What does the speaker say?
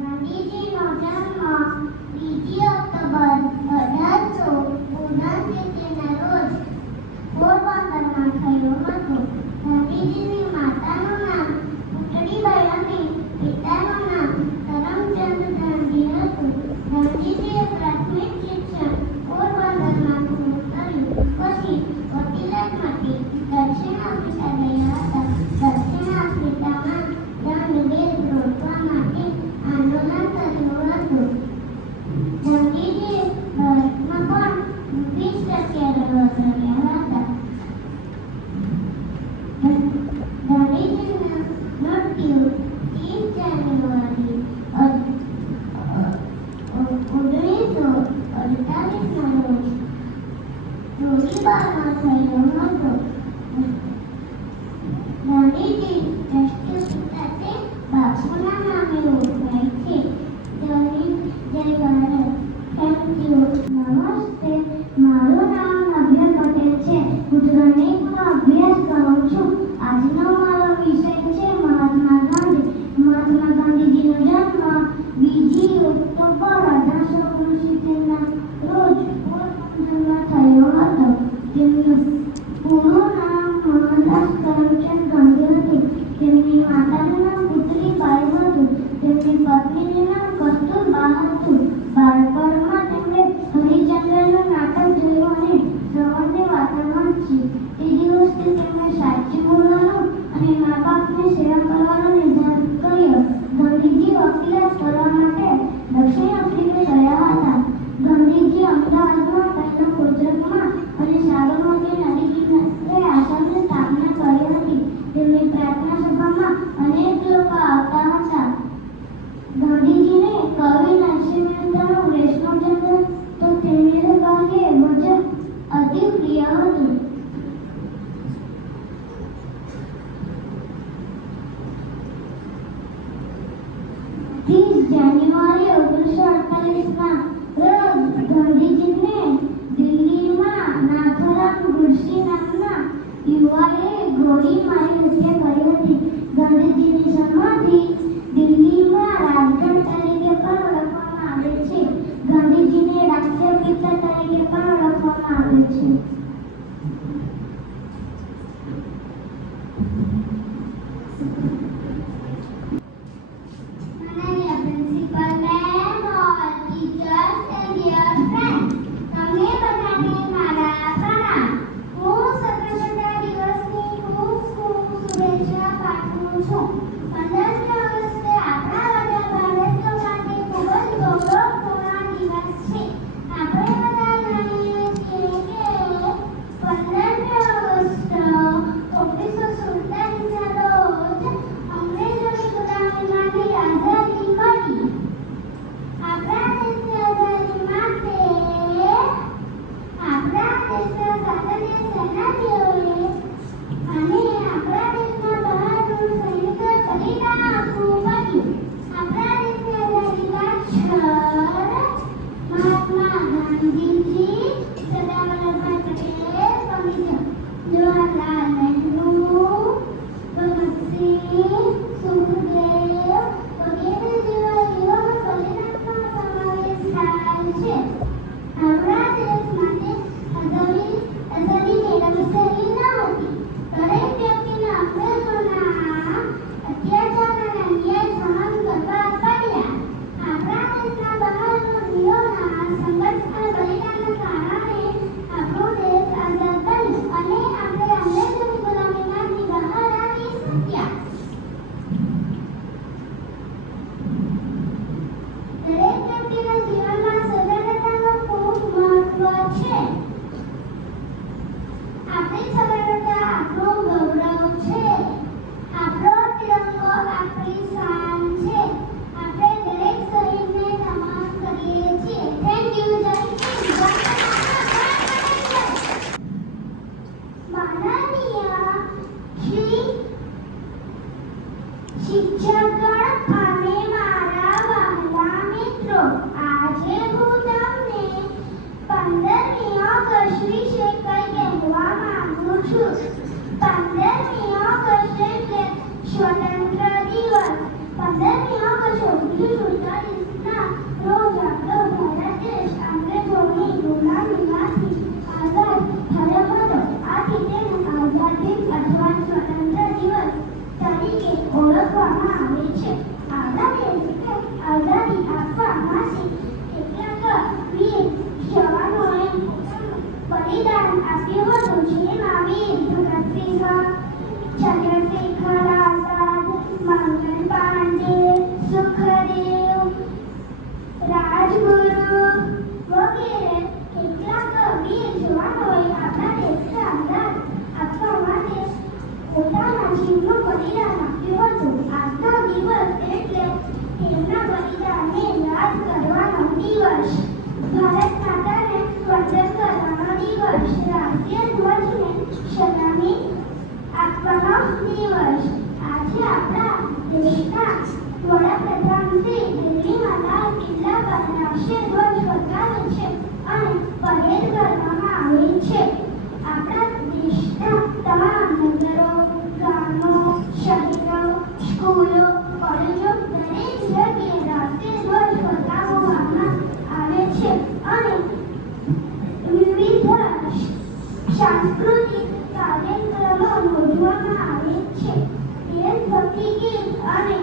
ગાંધીજીનો જન્મ 2 ઓક્ટોબર 1869ના રોજ પોરબંદરમાં થયો હતો. ગાંધીજીની માતાનું નામ પુતળીબાઈ અને પિતાનું નામ કરમચંદ ગાંધી હતું. ગાંધીજીએ પ્રાથમિક શિક્ષણ પોરબંદરમાં પૂર્ણ કર્યું. પછી વકીલાત માટે દક્ષિણ આફ્રિકા ગયા હતા. દક્ષિણ આફ્રિકામાં દંડભેદ રોકવા માટે આંદોલન કર્યું હતું. ગાંધીજીએ ભારતમાં પણ 20% રસ રહ્યા હતા. ગાંધીજીનું મૃત્યુ 30 જાન્યુઆરી 1948ના રોજ ગોળીબારમાં થયો હતો. ગાંધીજી રાષ્ટ્રપિતા તે બાપુના નામે ઓળખાય છે. જય હિન્દ, જય ભારત. Thank you. નમસ્તે, મારું નામ નવ્ય પટેલ છે. હું ગણિતનો અભ્યાસ કરું છું. આજનો મારો વિષય છે મહાત્મા ગાંધી. મહાત્મા ગાંધીજીનો જન્મ 2 ઓક્ટોબર 1869ના રોજ પોરબંદરમાં થયો હતો. તેમનું પૂરું નામ મોહનદાસ કરમચંદ ગાંધી હતું. તેમની માતાનું નામ પુતળીબાઈ હતું. તેમની પત્નીનું નામ કસ્તુરબા હતું. બાળપણમાં તેમણે હરિશ્ચંદ્રનું નાટક જોયું અને સવારને વાતાવરણ છે. તે દિવસથી તેમણે સાચું બોલવાનું અને મા બાપની સેવા કરવાનો નિર્ધાર કર્યો. ગાંધીજી વકીલાત કરવા માટે દક્ષિણ આફ્રિકા ગયા હતા. ગાંધીજી અમદાવાદમાં પહેલા કોચરબમાં અને સાબરમતી નદી કિનારે આશ્રમની સ્થાપના કરી હતી. તેમની પ્રાર્થના સભામાં અનેક લોકો આવતા હતા. ગાંધીજીને કવિ નરસિંહ મહેતાનું વૈષ્ણવજન તો તેમની ભાગ્યે વચન અતિ પ્રિય હતું. 30 જાન્યુઆરી 1948ના રોજ ગાંધીજીને દિલ્હીમાં નાથુરામ ગોડસે નામના યુવાએ ગોળી મારી હત્યા કરી હતી. ગાંધીજીની સમાધિ દિલ્હીમાં રાજઘાટ તરીકે પણ ઓળખવામાં આવે છે. ગાંધીજીને રાષ્ટ્રપિતા તરીકે પણ ઓળખવામાં આવે છે. બલિદાન આપ્યું હતું. આજનો દિવસ એટલે તેમના બલિદાનને યાદ કરવાનો દિવસ. ભારત માતાને વંદન કરવાનો દિવસ. રાષ્ટ્રીય ધ્વજને સલામી આપવાનો દિવસ. આજે આપણા દેશના વડાપ્રધાન શ્રી દિલ્હીમાં લાલ કિલ્લા પર રાષ્ટ્રીય ધ્વજ ફરકાવે છે અને પરેડ કરવામાં આવે છે. આપણા દેશના તમામ નગરો, ગામો, શહેરો, સ્કૂલો, કોલેજો દરેક જગ્યાએ રાષ્ટ્રીય ધ્વજ ફરકાવવામાં આવે છે અને વિવિધ સાંસ્કૃતિક કાર્યક્રમો યોજવામાં આવે છે. દેશભક્તિ ગીત અને